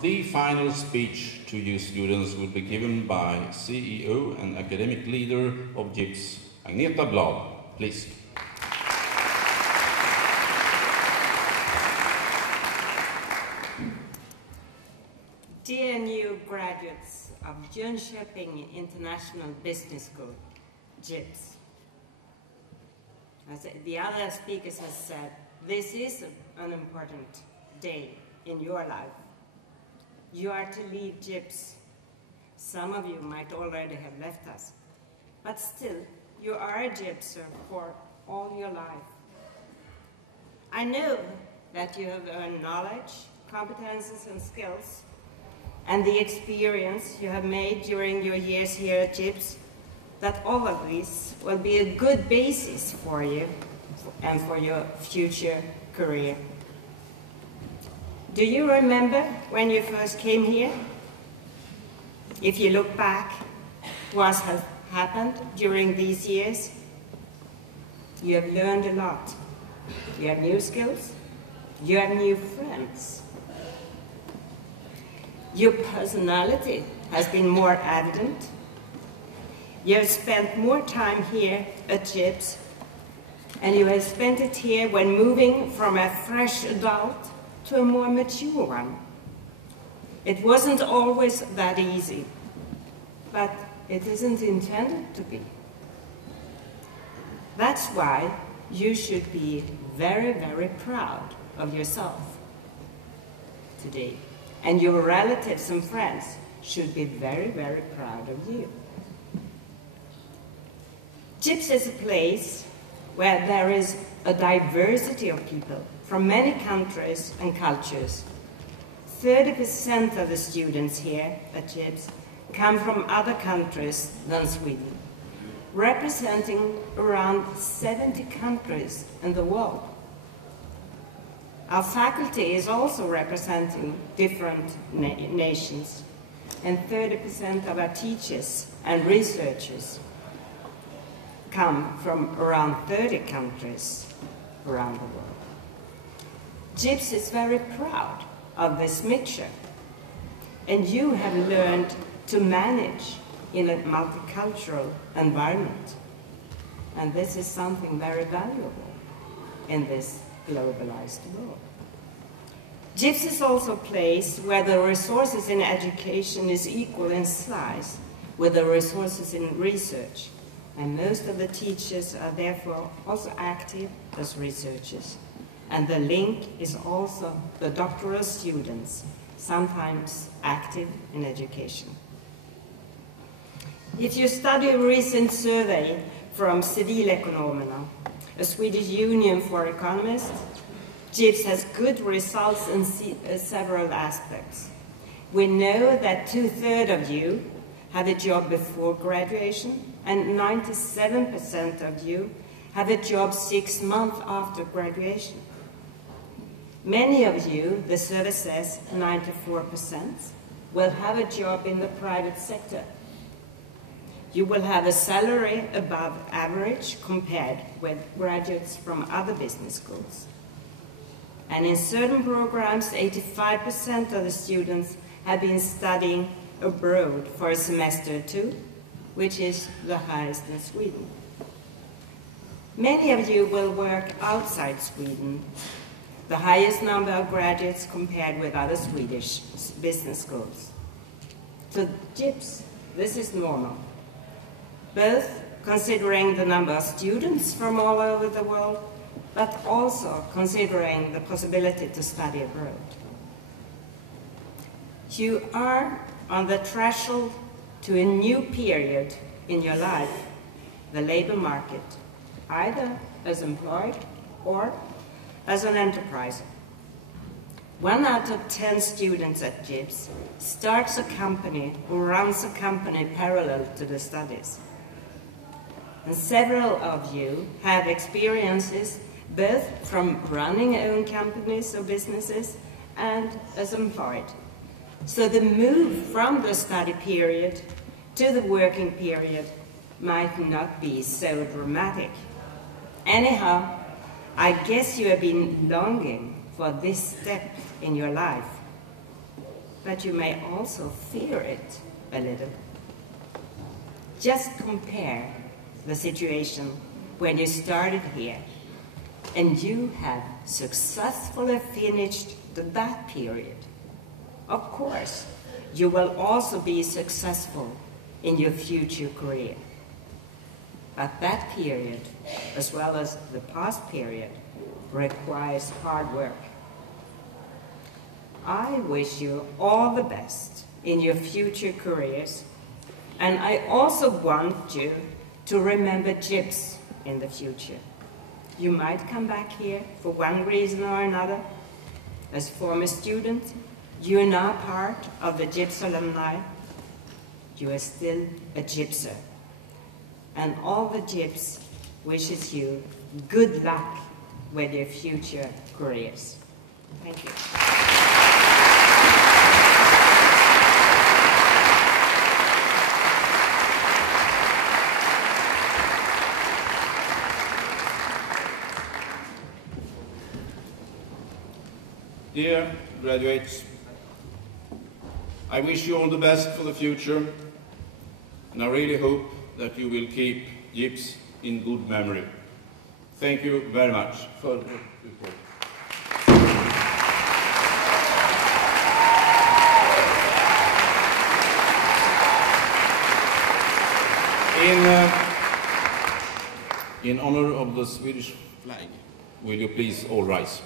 The final speech to you students will be given by CEO and academic leader of JIPS, Agneta Blad. Please. Dear new graduates of Jönköping International Business School, JIPS. As the other speakers have said, this is an important day in your life. You are to leave JIPS. Some of you might already have left us, but still, you are a JIPSer for all your life. I know that you have earned knowledge, competences and skills, and the experience you have made during your years here at JIPS, that all of these will be a good basis for you and for your future career. Do you remember when you first came here? If you look back, what has happened during these years? You have learned a lot. You have new skills. You have new friends. Your personality has been more evident. You have spent more time here at JIPS, and you have spent it here when moving from a fresh adult to a more mature one. It wasn't always that easy, but it isn't intended to be. That's why you should be very, very proud of yourself today. And your relatives and friends should be very, very proud of you. JIPS is a place where there is a diversity of people from many countries and cultures. 30% of the students here at JIPS come from other countries than Sweden, representing around 70 countries in the world. Our faculty is also representing different nations, and 30% of our teachers and researchers come from around 30 countries around the world. JIPS is very proud of this mixture, and you have learned to manage in a multicultural environment. And this is something very valuable in this globalized world. JIPS is also a place where the resources in education is equal in size with the resources in research, and most of the teachers are therefore also active as researchers. And the link is also the doctoral students, sometimes active in education. If you study a recent survey from Civilekonomerna, a Swedish union for economists, JIPS has good results in several aspects. We know that 2/3 of you have a job before graduation, and 97% of you have a job 6 months after graduation. Many of you, the survey says 94%, will have a job in the private sector. You will have a salary above average compared with graduates from other business schools. And in certain programs, 85% of the students have been studying abroad for a semester or two, which is the highest in Sweden. Many of you will work outside Sweden, the highest number of graduates compared with other Swedish business schools. So JIPS, this is normal, both considering the number of students from all over the world, but also considering the possibility to study abroad. You are on the threshold to a new period in your life, the labor market, either as employed or as an enterprise. 1 out of 10 students at JIPS starts a company or runs a company parallel to the studies. And several of you have experiences both from running own companies or businesses and as employed. So the move from the study period to the working period might not be so dramatic. Anyhow, I guess you have been longing for this step in your life. but you may also fear it a little. Just compare the situation when you started here and you have successfully finished that period. Of course, you will also be successful in your future career. But that period, as well as the past period, requires hard work. I wish you all the best in your future careers, and I also want you to remember JIPS in the future. You might come back here for one reason or another. As former students, you are now part of the JIPS alumni. You are still a JIPSer. And all the JIPS wishes you good luck with your future careers. Thank you. Dear graduates, I wish you all the best for the future, and I really hope that you will keep JIPS in good memory. Thank you very much for the report. In honor of the Swedish flag, will you please all rise?